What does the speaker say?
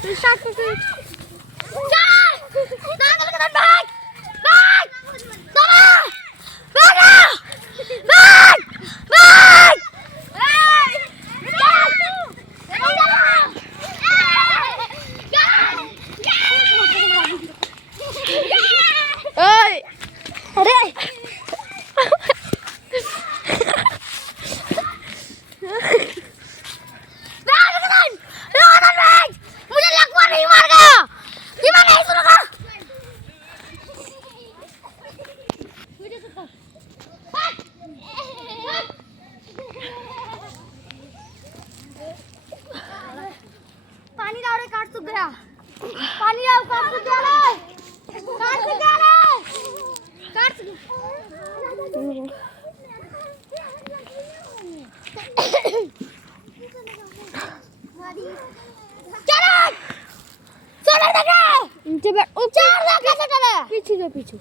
start कर चार नागल का भाग भाग तोरा भागा भाग भाग ओए अरे पानी डाल रे काट सूख गया पानी डाल काट सूख गया रे काट सूख गया रे काट सूख चलो चलो देखो नीचे बैठ ऊपर कैसे चले पीछे